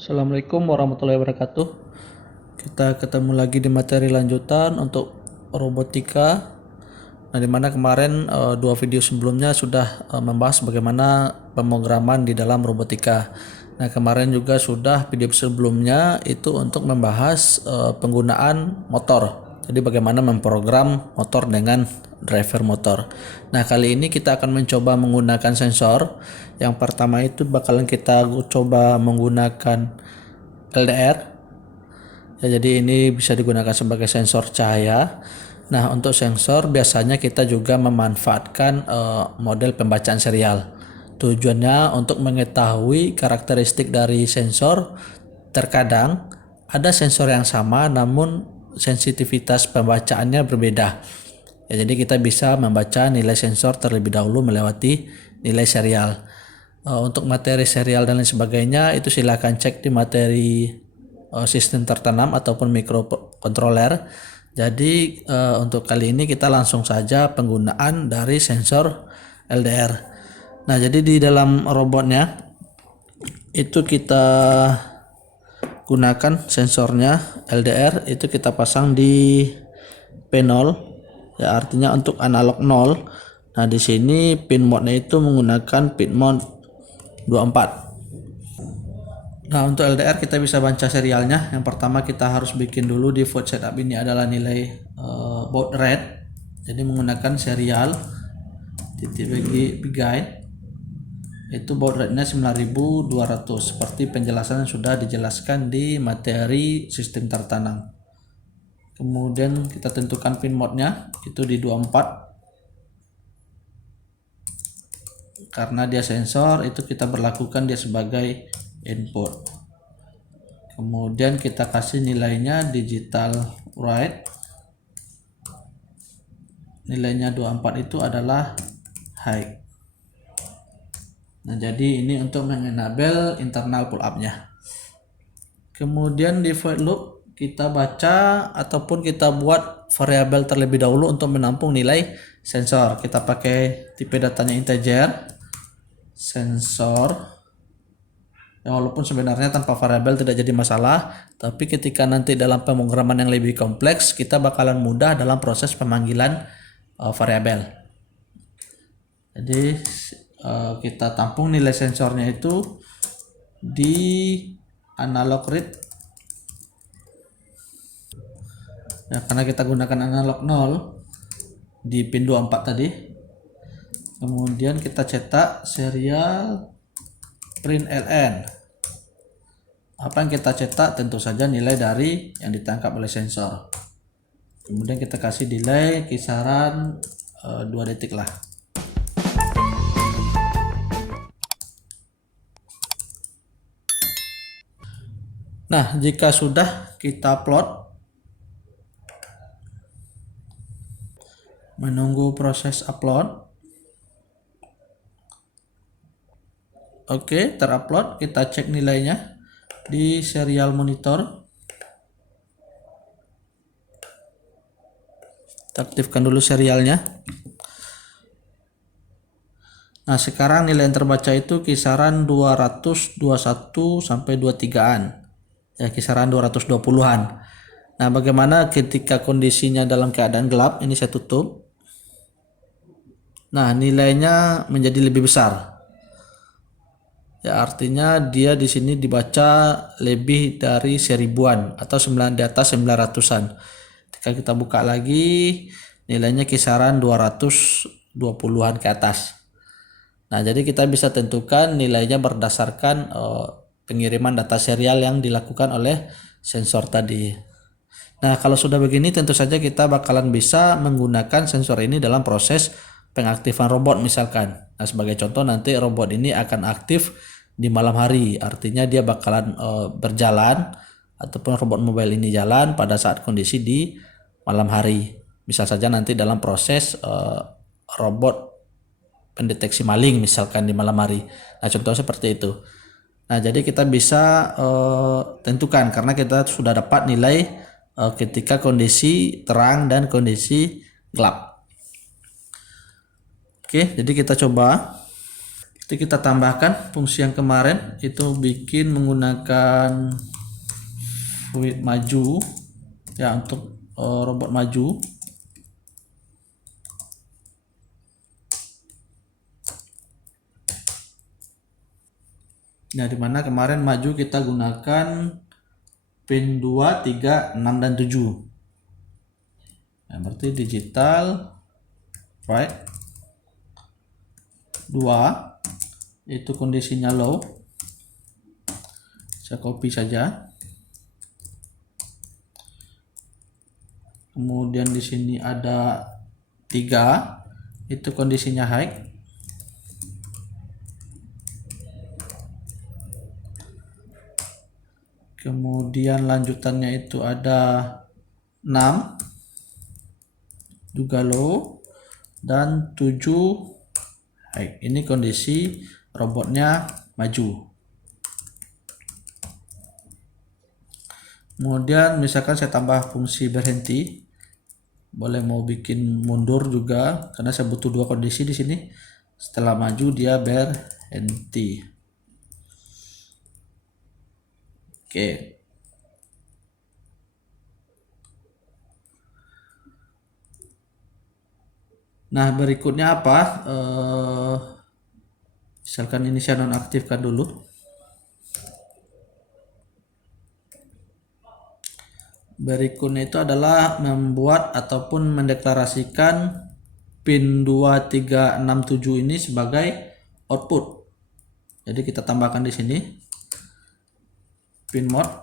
Assalamualaikum warahmatullahi wabarakatuh. Kita ketemu lagi di materi lanjutan untuk robotika. Nah, dimana kemarin dua video sebelumnya sudah membahas bagaimana pemrograman di dalam robotika. Nah, kemarin juga sudah video sebelumnya itu untuk membahas penggunaan motor. Jadi bagaimana memprogram motor dengan driver motor. Nah, kali ini kita akan mencoba menggunakan sensor. Yang pertama itu bakalan kita coba menggunakan LDR. Ya, jadi ini bisa digunakan sebagai sensor cahaya. Nah, untuk sensor biasanya kita juga memanfaatkan model pembacaan serial. Tujuannya untuk mengetahui karakteristik dari sensor. Terkadang ada sensor yang sama namun sensitivitas pembacaannya berbeda. Ya, jadi kita bisa membaca nilai sensor terlebih dahulu melewati nilai serial. Untuk materi serial dan lain sebagainya itu silahkan cek di materi sistem tertanam ataupun microcontroller. Jadi untuk kali ini kita langsung saja penggunaan dari sensor LDR. Nah, jadi di dalam robotnya itu kita gunakan sensornya LDR, itu kita pasang di P0, ya artinya untuk analog 0. Nah, di sini pin mode-nya itu menggunakan pin mode 24. Nah, untuk LDR kita bisa baca serialnya. Yang pertama kita harus bikin dulu di default setup ini adalah nilai baud rate. Jadi menggunakan serial titik guide itu baud rate-nya 9200 seperti penjelasan yang sudah dijelaskan di materi sistem tertanam. Kemudian kita tentukan pin mode-nya itu di 24. Karena dia sensor, itu kita berlakukan dia sebagai input. Kemudian kita kasih nilainya digital write. Nilainya 24 itu adalah high. Nah, jadi ini untuk mengenable internal pull up-nya. Kemudian di void loop kita baca ataupun kita buat variabel terlebih dahulu untuk menampung nilai sensor. Kita pakai tipe datanya integer sensor. Ya, walaupun sebenarnya tanpa variabel tidak jadi masalah, tapi ketika nanti dalam pemrograman yang lebih kompleks kita bakalan mudah dalam proses pemanggilan variabel. Jadi kita tampung nilai sensornya itu di analog read. Ya, karena kita gunakan analog 0 di pin 24 tadi. Kemudian kita cetak serial print ln. Apa yang kita cetak tentu saja nilai dari yang ditangkap oleh sensor. Kemudian kita kasih delay kisaran 2 detik lah. Nah, jika sudah kita plot, menunggu proses upload. Oke, terupload. Kita cek nilainya di serial monitor. Kita aktifkan dulu serialnya. Nah, sekarang nilai yang terbaca itu kisaran 221 sampai 23-an. Ya, kisaran 220-an. Nah, bagaimana ketika kondisinya dalam keadaan gelap? Ini saya tutup. Nah, nilainya menjadi lebih besar. Ya, artinya dia di sini dibaca lebih dari 1000-an atau di atas 900-an. Ketika kita buka lagi, nilainya kisaran 220-an ke atas. Nah, jadi kita bisa tentukan nilainya berdasarkan pengiriman data serial yang dilakukan oleh sensor tadi. Nah, kalau sudah begini tentu saja kita bakalan bisa menggunakan sensor ini dalam proses pengaktifan robot misalkan. Nah, sebagai contoh nanti robot ini akan aktif di malam hari, artinya dia bakalan berjalan ataupun robot mobile ini jalan pada saat kondisi di malam hari. Bisa saja nanti dalam proses robot pendeteksi maling misalkan di malam hari. Nah, contoh seperti itu. Nah, jadi kita bisa tentukan karena kita sudah dapat nilai ketika kondisi terang dan kondisi gelap. Oke, jadi kita coba. Jadi kita tambahkan fungsi yang kemarin itu bikin menggunakan fluid maju ya untuk robot maju. Nah, dimana kemarin maju kita gunakan pin 2, 3, 6, dan 7. Nah, berarti digital right 2 itu kondisinya low. Saya copy saja. Kemudian di sini ada 3 itu kondisinya high. Kemudian lanjutannya itu ada 6 juga low dan 7 high. Ini kondisi robotnya maju. Kemudian misalkan saya tambah fungsi berhenti, boleh mau bikin mundur juga karena saya butuh 2 kondisi di sini. Setelah maju dia berhenti. Oke. Nah, berikutnya apa? Misalkan ini saya nonaktifkan dulu. Berikutnya itu adalah membuat ataupun mendeklarasikan pin 2, 3, 6, 7 ini sebagai output. Jadi kita tambahkan di sini pin mode.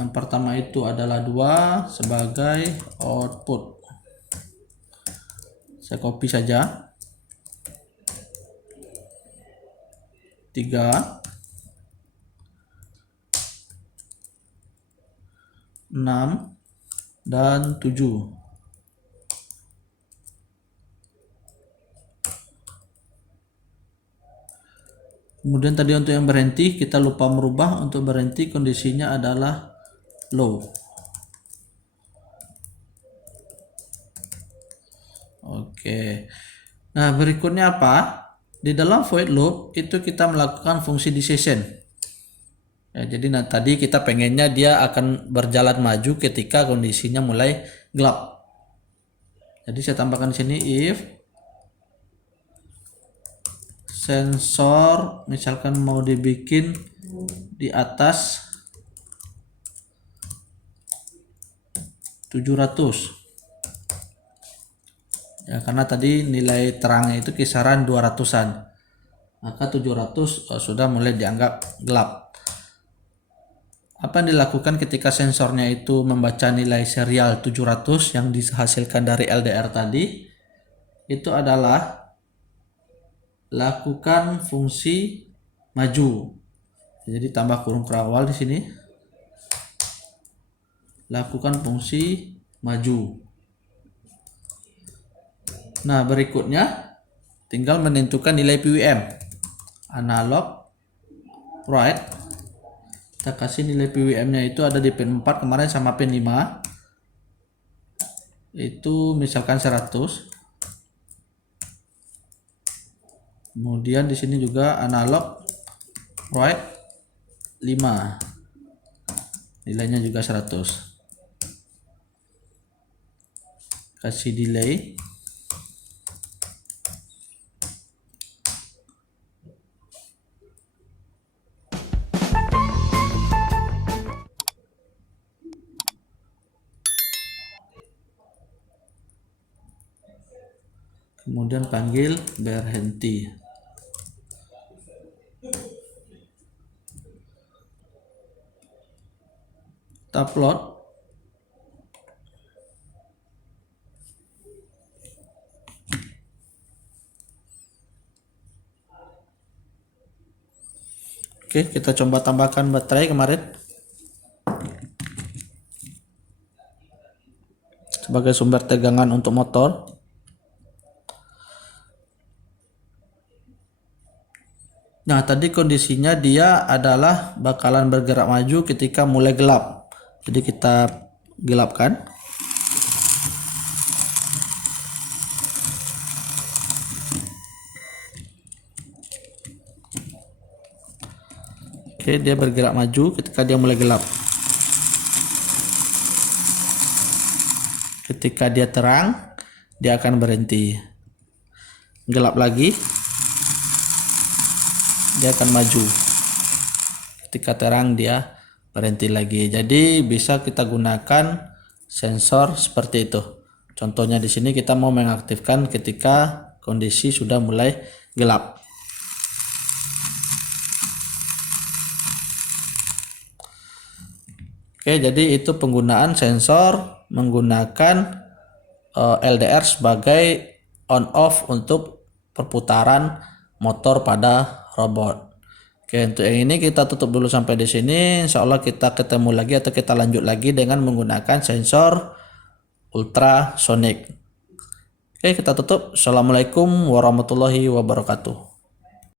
Yang pertama itu adalah 2 sebagai output. Saya copy saja. 3, 6, dan 7. Kemudian tadi untuk yang berhenti kita lupa merubah. Untuk berhenti kondisinya adalah low. Oke. Nah, berikutnya apa? Di dalam void loop itu kita melakukan fungsi decision. Ya, jadi tadi kita pengennya dia akan berjalan maju ketika kondisinya mulai gelap. Jadi saya tambahkan di sini if sensor misalkan mau dibikin di atas 700. Ya, karena tadi nilai terangnya itu kisaran 200-an. Maka 700 sudah mulai dianggap gelap. Apa yang dilakukan ketika sensornya itu membaca nilai serial 700 yang dihasilkan dari LDR tadi? Itu adalah lakukan fungsi maju. Jadi tambah kurung kerawal di sini. Lakukan fungsi maju. Nah, berikutnya tinggal menentukan nilai PWM. Analog right. Kita kasih nilai PWM-nya itu ada di pin 4 kemarin sama pin 5. Itu misalkan 100. Kemudian di sini juga analog right 5. Nilainya juga 100. Kasih delay. Kemudian panggil berhenti. Kita upload. Oke, kita coba tambahkan baterai kemarin sebagai sumber tegangan untuk motor. Nah, tadi kondisinya dia adalah bakalan bergerak maju ketika mulai gelap. Jadi kita gelapkan. Oke, dia bergerak maju ketika dia mulai gelap. Ketika dia terang, dia akan berhenti. Gelap lagi, dia akan maju. Ketika terang, dia berhenti lagi. Jadi bisa kita gunakan sensor seperti itu. Contohnya di sini kita mau mengaktifkan ketika kondisi sudah mulai gelap. Oke, jadi itu penggunaan sensor menggunakan LDR sebagai on off untuk perputaran motor pada robot. Oke, untuk yang ini kita tutup dulu sampai di sini. Insya Allah kita ketemu lagi atau kita lanjut lagi dengan menggunakan sensor ultrasonic. Oke, kita tutup. Assalamualaikum warahmatullahi wabarakatuh.